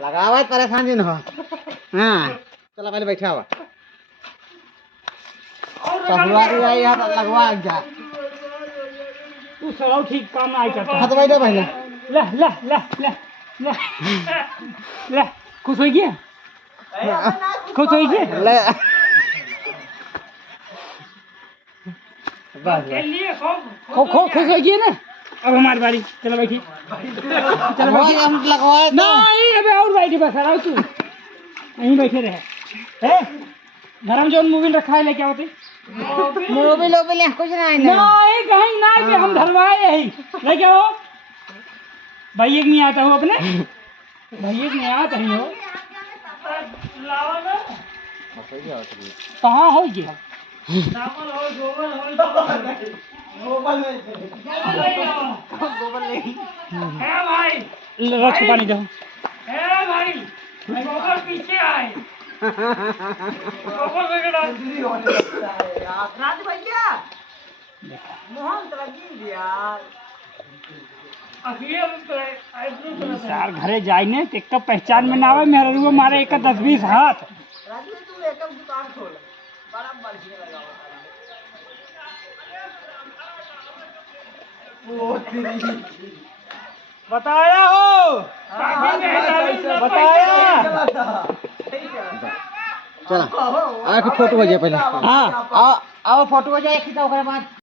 लगावा परेशान जी न हो। हाँ चलो पहले बैठा हुआ ससुरारी आई है तो लगवा जा तू सलाह ठीक काम आई करता हाँ तो बैठो पहले ले ले ले ले ले ले खुश हो गया खुश हो गया ले खो खो खुश हो गया ना अब हमारी बारी चलो बैठी चलो भाई हम लगवाए तो नहीं अबे और बैठी बस आओ तू यहीं बैठे रहे हैं घर में जो मूवी रखा है लेके आओ मोबाइल ले कुछ नहीं ना नहीं कहीं ना कि हम धरवाए यही लेके आओ भाई एक नहीं आता हो अपने भाई एक नहीं आता ही हो कहाँ हो गया रख पानी दो पीछे आए यार घरे जाए ने एक का पहचान में ना आवे मेरे रुआ मारे एक 10-20 हाथ बताया हो बताया चलो आ फोटो हो जाए पहले हाँ आओ फोटो हो जाए एक बाद